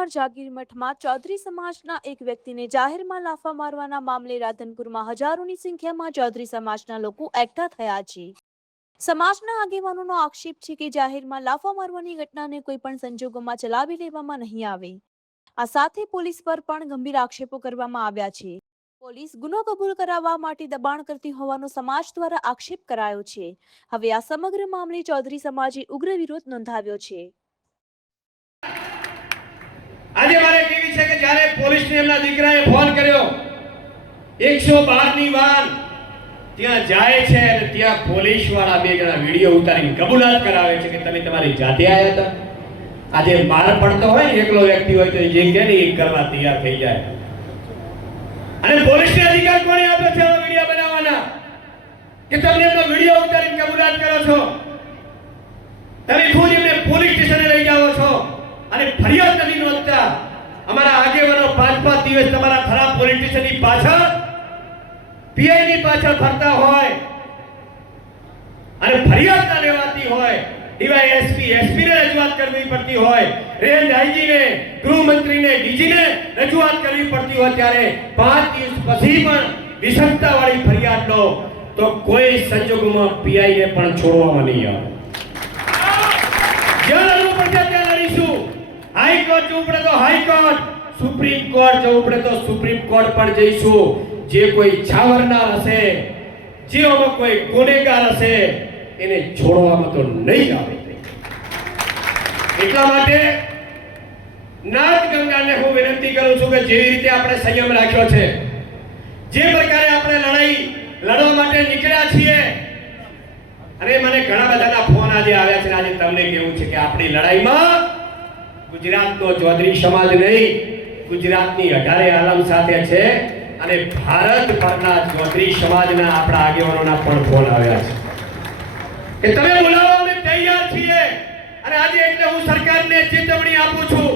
અલીબાગ જાગીર મઠમાં ચૌધરી સમાજના એક વ્યક્તિને જાહેરમાં લાફા મારવાના મામલે રાધનપુરમાં હજારોની સંખ્યામાં ચૌધરી સમાજના લોકો એકઠા થયા છે। સમાજના આગેવાનોનો આક્ષેપ છે કે જાહેરમાં લાફા મારવાની ઘટનાને કોઈ પણ સંજોગોમાં ચલાવી લેવામાં નહીં આવે। આ સાથે પોલીસ પર પણ ગંભીર આક્ષેપો કરવામાં આવ્યા છે। પોલીસ ગુનો કબૂલ કરાવવા માટે દબાણ કરતી હોવાનો સમાજ દ્વારા આક્ષેપ કરાયો છે। હવે આ સમગ્ર મામલે ચૌધરી સમાજે ઉગ્ર વિરોધ નોંધાવ્યો છે। આજે મારે કેવી છે કે જ્યારે પોલીસને એમના દીકરાએ ફોન કર્યો 112 ની વાન ત્યાં જાય છે અને ત્યાં પોલીસ વાળા બે જણા વિડિયો ઉતારીને કબૂલાત કરાવે છે કે તમે તમારી જાતે આયા હતા। આજે માર પડતો હોય એકલો વ્યક્તિ હોય તો જે કે ને એ કરવા તૈયાર થઈ જાય અને પોલીસને અધિકાર કોણે આપ્યો છે આ વિડિયો બનાવવાના કે તમે એમનો વિડિયો ઉતારીને કબૂલાત કરો છો। તમે ખુદ એમને પોલીસ સ્ટેશને લઈ જાઓ છો અને ફરિયાદ નથી નોંધતા। અમારા આગેવાનો 5-5 દિવસ તમારા ખરાબ પોલીસ સ્ટેશનની પાછળ પીઆઈ ની પાછળ ફરતા હોય અને ફરિયાદ ના લેવાતી હોય ડીવાયએસપી એસપી ને રજૂઆત કરવી પડતી હોય રેન્જ આઈજી ને ગૃહમંત્રીને ડીજી ને રજૂઆત કરવી પડતી હોય ત્યારે 5 દિવસ પછી પણ વિષમતા વાળી ફરિયાદ લો તો કોઈ સંજોગોમાં પીઆઈ ને પણ છોડવામાં નહીં આવે। જ્યાં લડવું પડશે ત્યાં લડીશું। હાઈકોર્ટ જવું પડે તો હાઈકોર્ટ, સુપ્રીમ કોર્ટ જવું પડે તો સુપ્રીમ કોર્ટ પણ જઈશું। જે કોઈ છાવરનાર હશે, જે કોઈ ગુનેગાર હશે એને છોડવામાં તો નહીં આવે। એટલા માટે નાથ ગંગાને હું વિનંતી કરું છું કે જેવી રીતે આપણે સંયમ રાખ્યો છે, જે પ્રકારે આપણે લડાઈ લડવા માટે નીકળ્યા છીએ અને મને ઘણા બધાના ફોન આજે આવ્યા છે। આજે તમને કહેવું છે કે આપણી લડાઈમાં ગુજરાતનો ચૌધરી સમાજ નહીં, ગુજરાતની 18 આલમ સાથે છે અને ભારત પરના ચૌધરી સમાજના આપણા આગેવાનોના પણ ફોન આવ્યા છે કે તમે બોલાવો અમે તૈયાર છીએ। અને આજે એટલે હું સરકારને ચેતવણી આપું છું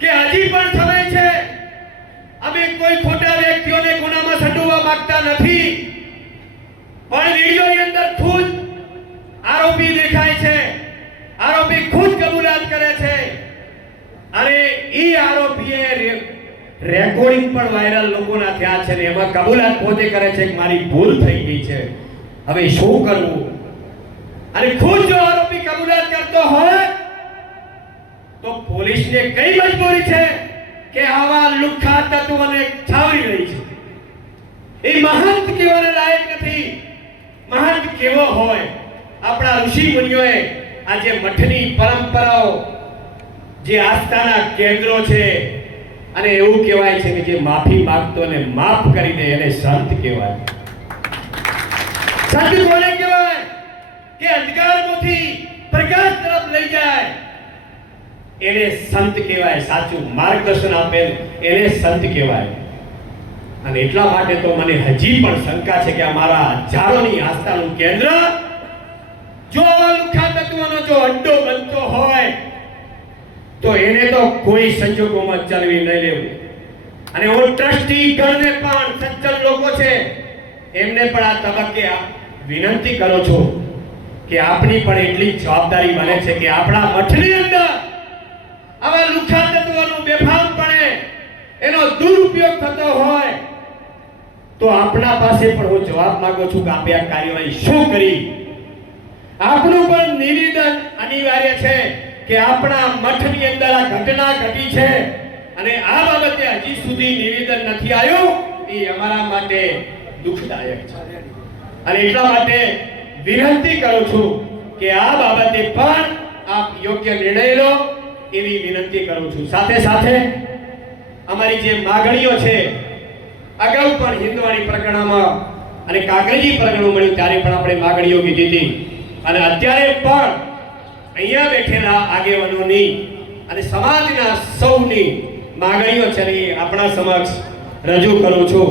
કે હજી પણ સમય છે। અમે કોઈ ખોટા વ્યક્તિઓને ગુનામાં સંડોવવા માંગતા નથી, પણ વિડિયોની અંદર ખુદ આરોપી દેખાય છે, આરોપી ખુદ કબૂલાત કરે છે અને ઈ આરોપીએ રેકોર્ડિંગ પણ વાયરલ લોકોના થયા છે ને એમાં કબૂલાત પોતે કરે છે કે મારી ભૂલ થઈ ગઈ છે, હવે શું કરવું। અને ખુદ જો આરોપી કબૂલાત કરતો હોય તો પોલીસને કઈ મજબૂરી છે કે આવા લુખ્ખા તત્વોને છાવરી રહી છે। એ મહંત કહેવાના લાયક નથી। મહંત કેવો હોય? આપણા ઋષિ મુનિઓએ આજે મઠની પરંપરાઓ જે આસ્થાના કેન્દ્રો છે અને એવું કહેવાય છે કે જે માફી માંગતો ને માફ કરી દે એને સંત કહેવાય। સંત કોને કહેવાય? કે અંધકારમાંથી પ્રકાશ તરફ લઈ જાય એને સંત કહેવાય। સાચું માર્ગદર્શન આપે એને સંત કહેવાય। અને એટલા માટે તો મને હજી પણ શંકા છે કે અમારા હજારોની આસ્થાનું કેન્દ્ર જો લુખ્ખા તત્વોનો જો અડ્ડો બનતો હોય તો એને તો કોઈ સંજોગોમાં ચલવી નહીં લેવું। અને હું ટ્રસ્ટી ગણને પણ સજ્જન લોકો છે એમને પણ આ તબક્કે વિનંતી કરું છું કે આપણી પણ એટલી જવાબદારી બને છે કે આપણા મઠની અંદર આવા લુખ્ખા તત્વોનું બેફામપણે એનો દુરુપયોગ થતો હોય તો આપણા પાસે પણ હું જવાબ માંગુ છું કે આપણે આ કાર્યવાહી શું કરી। આપણું પણ નિવેદન અનિવાર્ય છે કે આપણા મઠની અંદર આ ઘટના ઘટી છે અને આ બાબતે હજી સુધી નિવેદન નથી આવ્યું, એ અમારા માટે દુઃખદાયક છે। અને એટલા માટે વિનંતી કરું છું કે આ બાબતે પણ આપ યોગ્ય નિર્ણય લો એવી વિનંતી કરું છું। સાથે સાથે અમારી જે માગણીઓ છે, અગાઉ પણ હિન્દવાણી પ્રકરણમાં અને કાકરેજી પ્રકરણ મળ્યું ત્યારે પણ આપણે માગણીઓ કીધી હતી અને અત્યારે પણ અહીંયા બેઠેલા આગેવાનોની અને સમાજના સૌની માગણીઓ છે એ આપણા સમક્ષ રજૂ કરું છું।